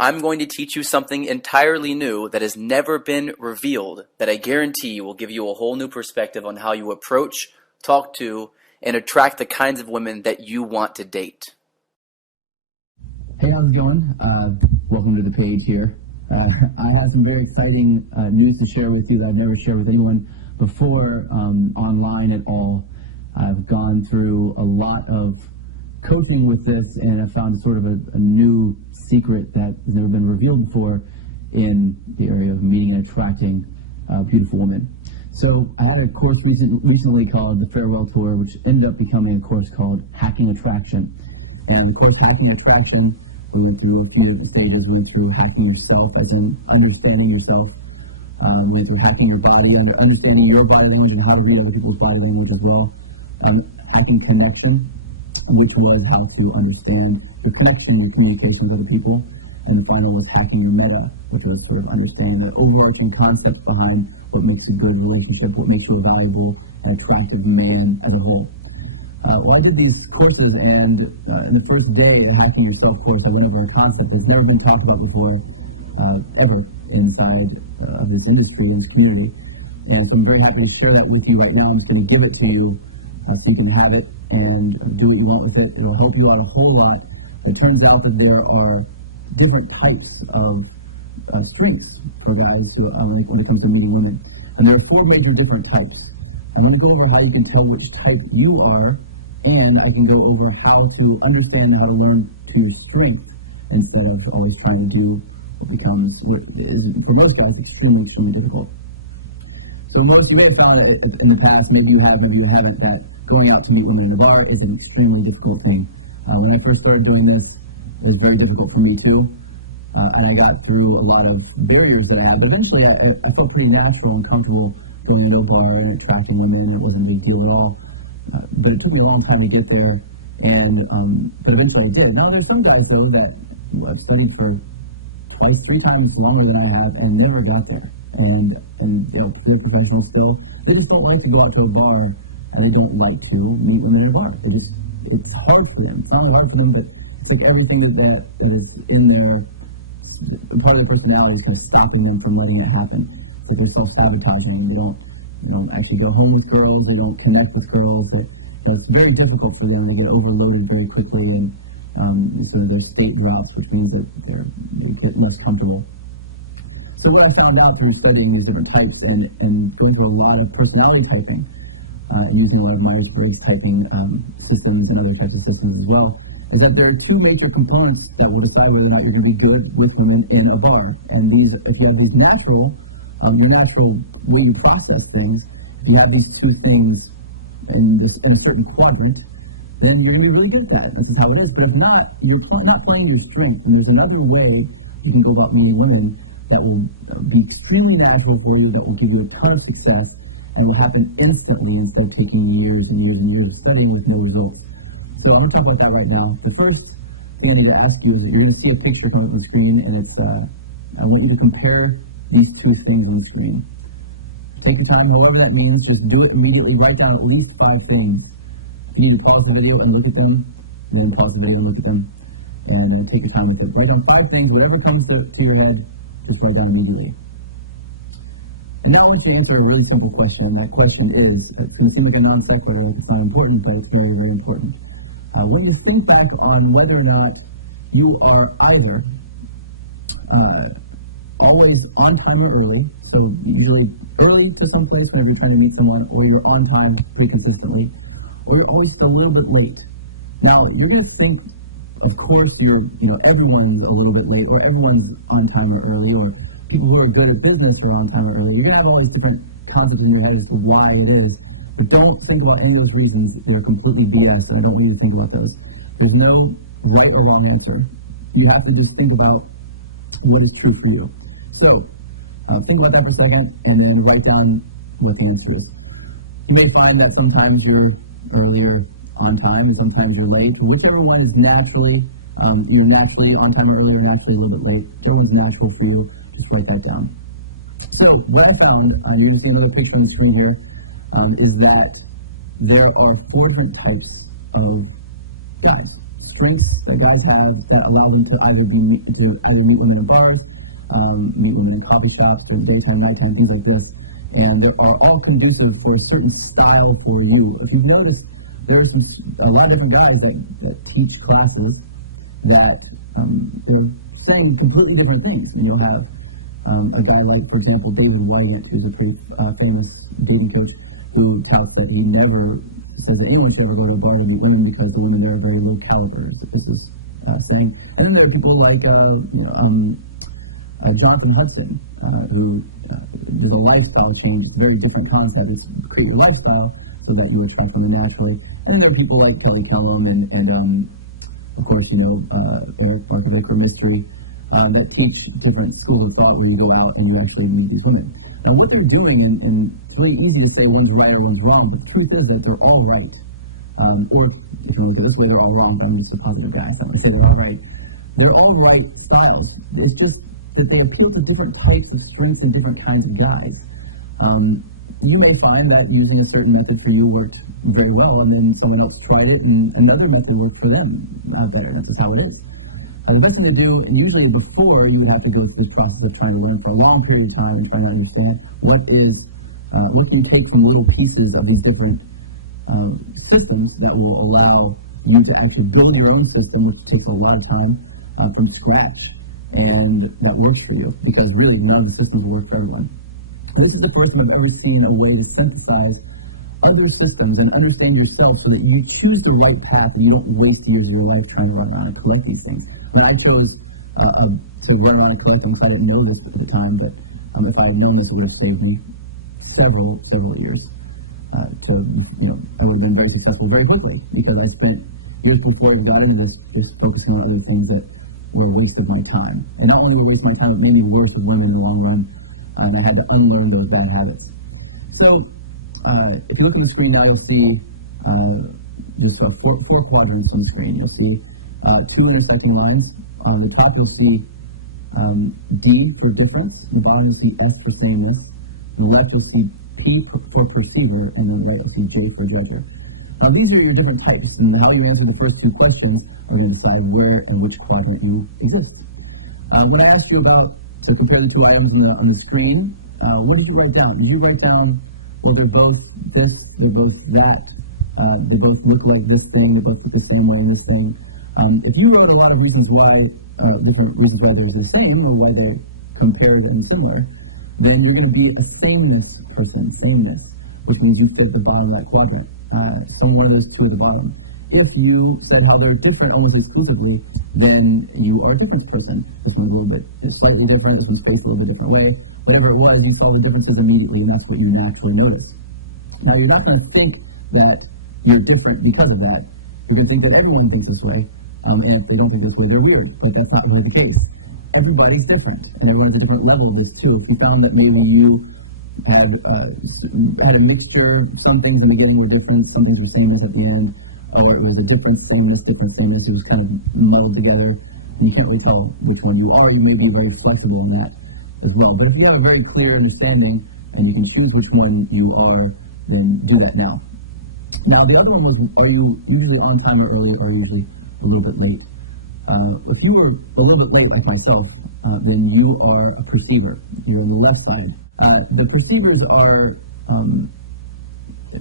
I'm going to teach you something entirely new that has never been revealed, that I guarantee will give you a whole new perspective on how you approach, talk to, and attract the kinds of women that you want to date. Hey, how's it going? Welcome to the page here. I have some very exciting news to share with you that I've never shared with anyone before online at all. I've gone through a lot of coaching with this, and I found sort of a new secret that has never been revealed before in the area of meeting and attracting beautiful women. So I had a course recently called the Farewell Tour, which ended up becoming a course called Hacking Attraction. And of course, Hacking Attraction, we went through a few different stages. We went through hacking yourself, as in understanding yourself. We went through hacking your body, understanding your body language and how to read other people's body language as well. Hacking connection, which was how to understand your connection and communication with other people. And the final was hacking your meta, which was sort of understanding the overarching concepts behind what makes a good relationship, what makes you a valuable and attractive man as a whole. Well, I did these courses, and in the first day of the Hacking Yourself course, I went over a concept that's never been talked about before, ever, inside of this industry and this community. And so I'm very happy to share that with you right now. I'm just going to give it to you so you can have it and do what you want with it. It'll help you out a whole lot. It turns out that there are different types of strengths for guys when it comes to meeting women. And there are 4 major different types. I'm going to go over how you can tell which type you are, and I can go over how to understand how to learn to your strength instead of always trying to do what becomes, for most guys, extremely difficult. So most you may find in the past, maybe you have, maybe you haven't, that going out to meet women in the bar is an extremely difficult thing. When I first started doing this, it was very difficult for me too. And I got through a lot of barriers that I had. But eventually, I felt pretty natural and comfortable going into a bar and attracting women. It wasn't a big deal at all. But it took me a long time to get there, but eventually I did. Now, there's some guys though that I've studied for twice, 3 times longer than I have and never got there. And you know, pure professional skill, they just don't like to go out to a bar, and they don't like to meet women in a bar. It's hard for them. It's not hard for them, but it's like everything that is in their part of their personality is kind of stopping them from letting it happen. It's like they're self-sabotaging. They don't actually go home with girls. They don't connect with girls. It's very difficult for them to get overloaded very quickly, and so their state drops, which means that they get less comfortable. So what I found out from studying these different types and going through a lot of personality typing and using a lot of Myers-Briggs typing systems and other types of systems as well, is that there are 2 major components that will decide whether or not you're going to be good with women in a bar. And these, if you have these natural way you process things, you have these 2 things in a certain quadrant, then you're really good at that. This is how it is. But if not, you're not playing your strength. And there's another way you can go about meeting women that will be extremely natural for you, that will give you a ton of success, and will happen instantly instead of taking years and years and years of studying with no results. So I'm going to talk about that right now. The first thing I'm going to ask you is that you're going to see a picture come up on the screen, and it's I want you to compare these 2 things on the screen. Take the time, however that means, just do it immediately. Write down at least 5 things. You need to pause the video and look at them, and then pause the video and look at them, and then take your time with it. Write down 5 things, whatever comes to your head, just write down immediately. And now I want to answer a really simple question. My question is, it's going to seem like a non-sequitur, like it's not important, but it's very, very important. When you think back on whether or not you are either always on time or early, so usually early to some place whenever you're trying to meet someone, or you're on time pretty consistently, or you're always a little bit late. Now, you're going to think, of course, everyone's a little bit late, or everyone's on time or early, or people who are good at business are on time or early. You're going to have all these different concepts in your head as to why it is. But don't think about any of those reasons. They're completely BS, and I don't need you to think about those. There's no right or wrong answer. You have to just think about what is true for you. So, think about that for a second, and then write down what the answer is. You may find that sometimes you're early or on time, and sometimes you're late. Whichever one is naturally, you're naturally on time or early, and naturally a little bit late. Whichever one's natural for you, just write that down. So, what I found, you're going to see another picture on the screen here, is that there are 4 different types of guys. strengths that guys have that allow them to either meet women in bars, meet women in coffee shops, or daytime, nighttime, things like this. And they are all conducive for a certain style for you. If you've noticed, there's a lot of different guys that teach classes that they're saying completely different things. And you'll have a guy like, for example, David White, who's a pretty famous dating coach, who touts that he never says that anyone should ever go to a bar to meet women because the women there are very low caliber, as this is saying. And then there are people like Jonathan Hudson, who there's a lifestyle change. It's a very different concept. It's create a lifestyle so that you attract them naturally. And there are people like Kelly Kellum and of course, Eric Markovic or Mystery, that teach different schools of thought where you go out and you actually meet these women. Now, what they're doing, and it's very easy to say one's right or one's wrong, but the truth is that they're all right. Or, if you want to say this way, they're all wrong, but I'm just a positive guy, so I'm going to say they're all right. They're all right styles. It's just that they appeal to different types of strengths and different kinds of guys. You may find that using a certain method for you works very well, and then someone else tried it, and another method works for them better. That's just how it is. The best thing you do, and usually before you have to go through this process of trying to learn for a long period of time and trying to understand what can you take from little pieces of these different systems that will allow you to actually build your own system, which takes a lot of time, from scratch, and that works for you, because really none of the systems will work for everyone. This is the first one I've ever seen a way to synthesize other systems and understand yourself so that you choose the right path and you don't waste years of your life trying to run around and collect these things. When I chose to run around and collect things, I didn't know this at the time, but if I had known this, it would have saved me several years. I would have been very successful very quickly, because I spent years before I got into this just focusing on other things that were a waste of my time. And not only a waste of my time, it made me worse with women in the long run. I had to unlearn those bad habits. So, if you look at the screen now, we'll see there's four quadrants on the screen. You'll see two intersecting lines. On the top, you'll see D for difference. The bottom, you'll see S for sameness. On the left, you'll see P for perceiver, and then right, you'll see J for judger. Now, these are the different types, and how you answer the first two questions are going to decide where and which quadrant you exist. When I ask you about, to compare the two items on the screen, what did you write down? Did you write down, well, they're both this, they're both that, they both look like this thing, they both look the same way in this thing? If you wrote a lot of reasons why, different reasons why they're the same, or why they're compared and similar, then you're going to be a sameness person, sameness, which means you fit the bottom of that quadrant, somewhere of those two at the bottom. If you said how they're different almost exclusively, then you are a difference person, which means a little bit slightly different, which means spaced a little bit different way. Whatever it was, you saw the differences immediately, and that's what you naturally notice. Now, you're not going to think that you're different because of that. You're going to think that everyone thinks this way, and if they don't think this way, they're weird. But that's not really the case. Everybody's different, and everyone's a different level of this too. If you found that maybe you had a mixture, some things in the beginning were different, some things were sameness at the end, it was a different sameness, it was kind of melded together, and you can't really tell which one you are. You may be very flexible in that as well. But if you have a very clear understanding, and you can choose which one you are, then do that now. Now, the other one is, are you usually on time or early, or usually a little bit late? If you were a little bit late, like myself, then you are a perceiver. You're on the left side. The perceivers are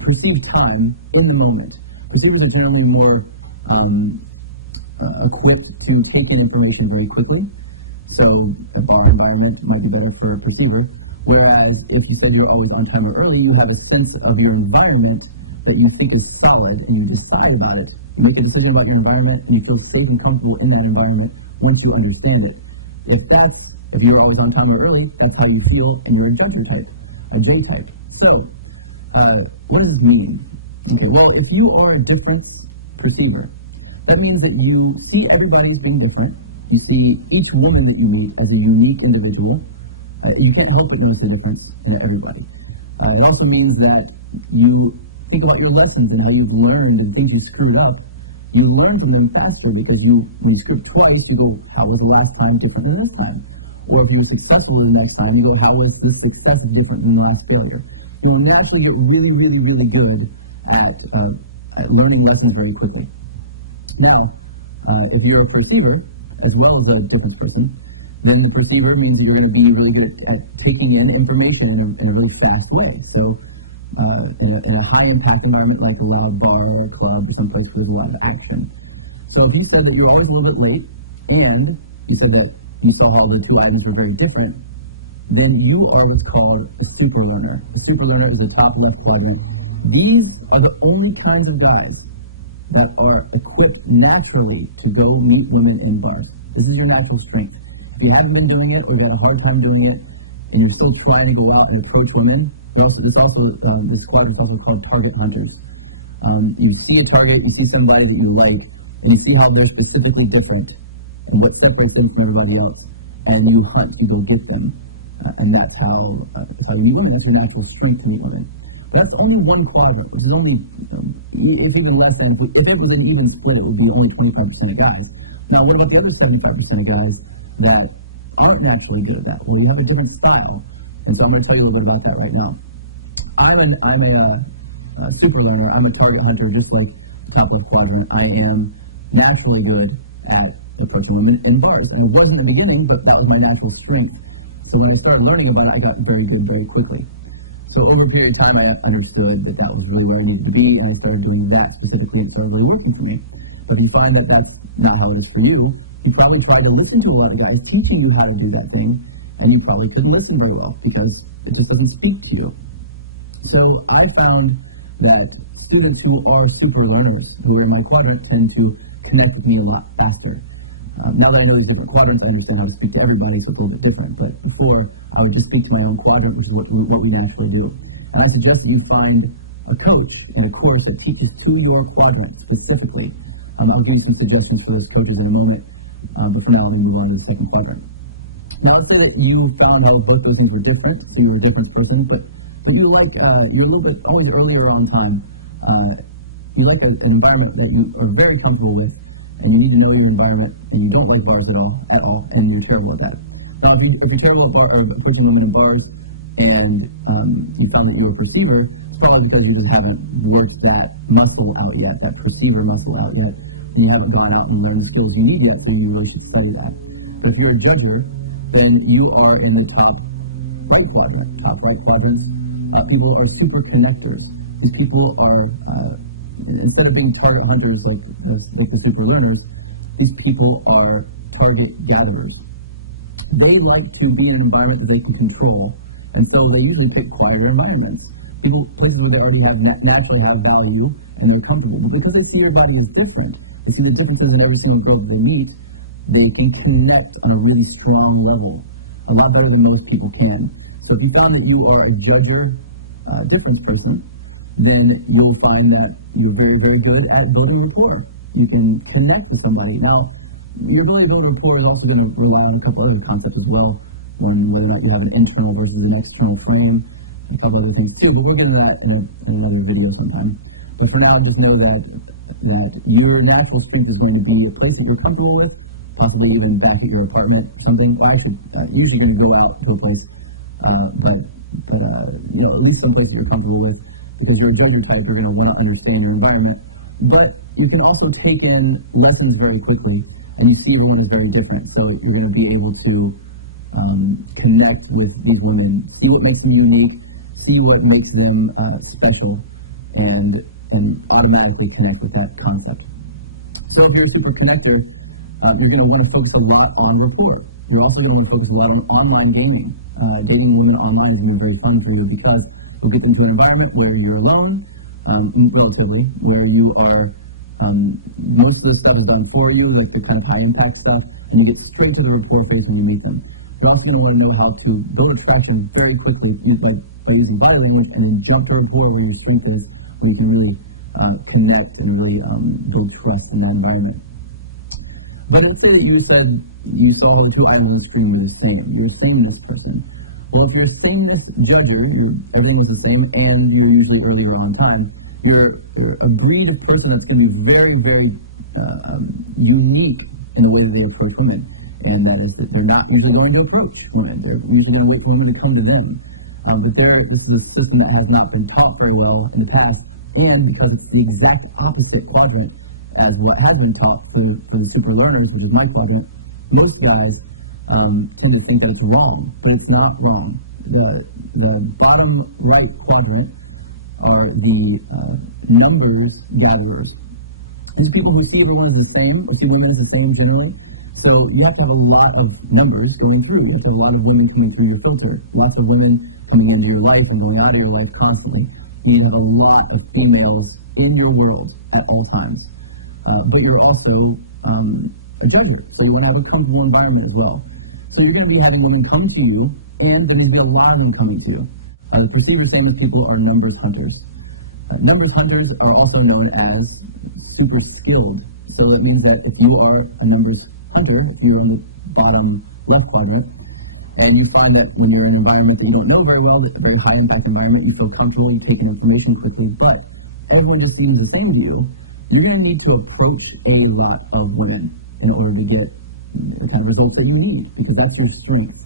perceive time in the moment. Perceivers are generally more equipped to take in information very quickly. So a bar environment might be better for a perceiver. Whereas if you said you're always on time or early, you have a sense of your environment that you think is solid, and you decide about it. You make a decision about your environment, and you feel safe and comfortable in that environment once you understand it. If you're always on time or early, that's how you feel, and you're a judger type, a J type. So, what does this mean? Okay, well, if you are a difference perceiver, that means that you see everybody as being different. You see each woman that you meet as a unique individual. You can't help but notice the difference in everybody. It also means that you think about your lessons and how you've learned and things you screwed up. You learn from them faster because when you screw up twice, you go, how was the last time different than this time? Or if you were successful the next time, you go, how was this success different than the last failure? So you naturally get really, really, really good at learning lessons very quickly. Now, If you're a perceiver, as well as a difference person, then the perceiver means you're going to be really good at taking in information in a very fast way. So in a high impact environment like a loud bar or a club, someplace where there's a lot of action. So if you said that you're always a little bit late, and you said that you saw how the two items are very different, then you are what's called a super learner. A super learner is the top left quadrant. These are the only kinds of guys that are equipped naturally to go meet women in bars. This is your natural strength. If you haven't been doing it or got a hard time doing it, and you're still trying to go out and approach women, this squad is also called target hunters. You see a target, you see somebody that you like, and you see how they're specifically different and what separates them from everybody else, and you hunt to go get them. And that's how you meet women. That's your natural strength to meet women. That's only one quadrant, which is only, it's even less than, if it was an even split, it would be only 25% of guys. Now, what about the other 75% of guys that aren't naturally good at that? Well, you have a different style. And so I'm going to tell you a little bit about that right now. I'm a super learner. I'm a target hunter, just like the top left quadrant. I am naturally good at approaching women in bars. And I wasn't in the beginning, but that was my natural strength. So when I started learning about it, I got very good very quickly. So over a period of time, I understood that that was really where I needed to be, and I started doing that specifically, and it started really working for me. But if you find that that's not how it is for you, you probably try to listen to a lot of guys teaching you how to do that thing, and you probably couldn't listen very well because it just doesn't speak to you. So I found that students who are super learners, who are in my quadrant, tend to connect with me a lot faster. Not only is different quadrants, I understand how to speak to everybody, so it's a little bit different. But before, I would just speak to my own quadrant, which is what we naturally do. And I suggest that you find a coach and a course that teaches to your quadrant specifically. I'll give you some suggestions for those coaches in a moment, but for now, I'm going to move on to the second quadrant. Now, I'd say that you found how both those things were different, so you're a different person, but you like, you're a little bit, always earlier around time, you like an environment that you are very comfortable with, and you need to know your environment, and you don't like bars at all, and you're terrible at that. Now, if you're terrible at approaching women in bars, and you find that you're a perceiver, it's probably because you just haven't worked that muscle out yet, that perceiver muscle out yet, and you haven't gone out and learned the skills you need yet, so you really should study that. But if you're a judger, then you are in the top right quadrant. Top right quadrant, people are super connectors. These people are, instead of being target hunters like the super learners, these people are target gatherers. They like to be in an environment that they can control, and so they usually pick quieter environments. Places where they already naturally have value and they're comfortable. But because they see your value is different, they see the differences in every single build they meet, they can connect on a really strong level, a lot better than most people can. So if you found that you are a judger, difference person, then you'll find that you're very, very good at building rapport. You can connect with somebody. Now, your very good rapport is also going to rely on a couple other concepts as well, whether or not you have an internal versus an external frame, a couple other things too, but we'll get into that in another video sometime. But for now, just know that your natural strength is going to be a place that you're comfortable with, possibly even back at your apartment, something. Well, I could usually going to go out to a place, but at least some place that you're comfortable with, because you're a judger type, you're going to want to understand your environment. But you can also take in lessons very quickly, and you see everyone is very different, so you're going to be able to connect with these women, see what makes them unique, see what makes them special, and automatically connect with that concept. So if you're a super connector, you're going to want to focus a lot on rapport. You're also going to want to focus a lot on online gaming. Dating women online is going to be very fun for you because you'll get into an environment where you're alone, relatively, where you are, most of the stuff is done for you, like the kind of high impact stuff, and you get straight to the rapport phase when you meet them. You're also going to know how to build attraction very quickly by using body language, and then jump to the rapport where your strength is, where you can really connect and really build trust in that environment. But let's say you said you saw the two items on the screen, you're the same. You're a sameness person. Well, if you're a sameness judger, everything is the same, and you're usually earlier on time, you're a breed of person that's going to be very, very unique in the way they approach women. And that is that they're not usually going to approach women. They're usually going to wait for women to come to them. But this is a system that has not been taught very well in the past, and because it's the exact opposite quadrant as what has been taught for the super learners, which is my quadrant, most guys tend to think that it's wrong, but it's not wrong. The bottom right quadrant are the numbers gatherers. These people who see everyone as the same, or see women as the same generally. So you have to have a lot of numbers going through. You have to have a lot of women coming through your filter. Lots of women coming into your life and going out of your life constantly. You need to have a lot of females in your world at all times. But you're also a judger, so you want to have a comfortable environment as well. So you're going to be having women come to you, and there's going to be a lot of them coming to you. The perceived famous people are numbers hunters. Numbers hunters are also known as super skilled. So it means that if you are a numbers hunter, if you're in the bottom left quadrant, and you find that when you're in an environment that you don't know very well, a very high impact environment, you feel comfortable taking information quickly, but everyone just seems the same to you, you're going to need to approach a lot of women in order to get the kind of results that you need, because that's your strength.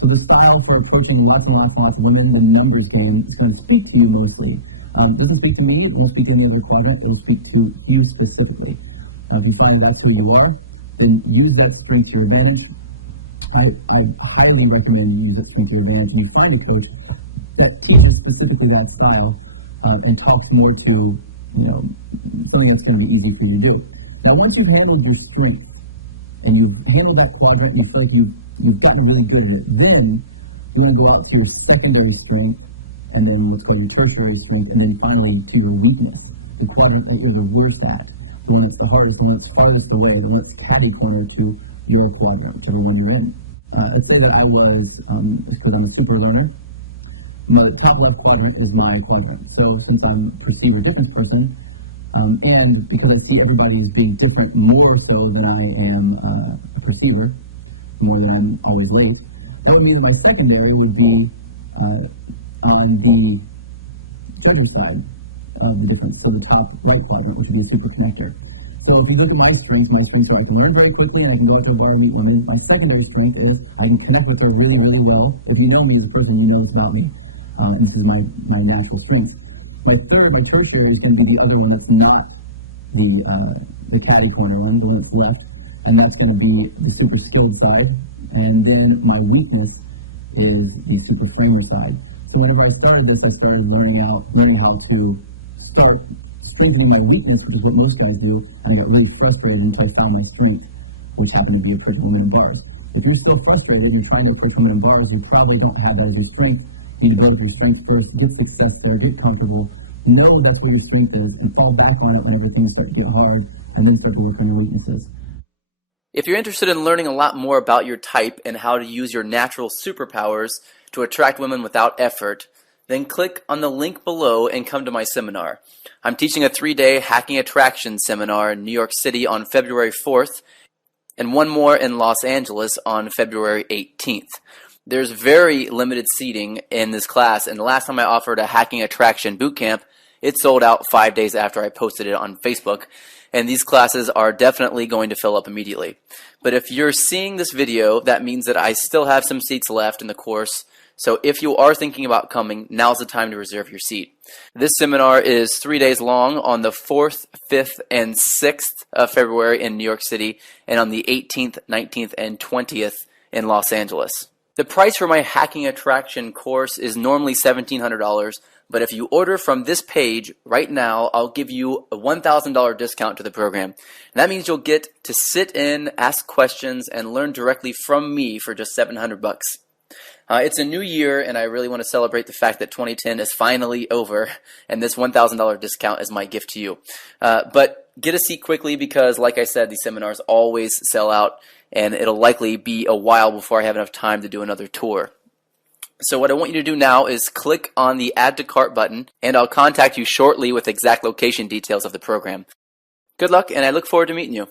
So the style for approaching lots and lots of women, the numbers game, is going to speak to you mostly. It doesn't speak to me, it won't speak to any other quadrant, it will speak to you specifically. If you find that's who you are, then use that strength to your advantage. I highly recommend you use that strength to your advantage, and you find a coach that teaches specifically that style and talks more to, something that's going to be easy for you to do. Now, once you've handled your strength and you've handled that quadrant, you feel like you've gotten really good at it, then you're going to go out to your secondary strength, and then what's called your tertiary strength, and then finally to your weakness. The quadrant is a worse at. The one that's the hardest, the one that's farthest away, the one that's catty corner to your quadrant, whichever one you're in. I'd say that I was, because I'm a super learner, my top left quadrant is my quadrant. So since I'm a perceiver difference person, and because I see everybody as being different more so than I am a perceiver, more than I'm always late, that would mean my secondary would be on the judger side of the difference, so the top right quadrant, which would be a super connector. So if you look at my strengths is I can learn very quickly and I can go out to a bar and meet women. My secondary strength is I can connect with her really, really well. If you know me as a person, you know it's about me. And this is my natural strength. My third, my tertiary, is going to be the other one that's not the catty corner one, the one that's left. And that's going to be the super skilled side. And then my weakness is the super framer side. So when I started this, I started learning how to start strengthening my weakness, which is what most guys do, and I got really frustrated until I found my strength, which happened to be approaching women in bars. If you're still frustrated and you're trying to approach women in bars, you probably don't have that as your strength. You need to build up your strength first, get success there, get comfortable, know that's what your strength is, and fall back on it whenever things start to get hard, and then start to work on your weaknesses. If you're interested in learning a lot more about your type and how to use your natural superpowers to attract women without effort, then click on the link below and come to my seminar. I'm teaching a 3-day Hacking Attraction seminar in New York City on February 4th and one more in Los Angeles on February 18th. There's very limited seating in this class, and the last time I offered a Hacking Attraction bootcamp, it sold out 5 days after I posted it on Facebook, and these classes are definitely going to fill up immediately. But if you're seeing this video, that means that I still have some seats left in the course. So if you are thinking about coming, now's the time to reserve your seat. This seminar is 3 days long on the 4th, 5th, and 6th of February in New York City, and on the 18th, 19th, and 20th in Los Angeles. The price for my Hacking Attraction course is normally $1,700, but if you order from this page right now, I'll give you a $1,000 discount to the program. And that means you'll get to sit in, ask questions, and learn directly from me for just $700. It's a new year, and I really want to celebrate the fact that 2010 is finally over, and this $1,000 discount is my gift to you. But get a seat quickly because, like I said, these seminars always sell out, and it'll likely be a while before I have enough time to do another tour. So what I want you to do now is click on the Add to Cart button, and I'll contact you shortly with exact location details of the program. Good luck, and I look forward to meeting you.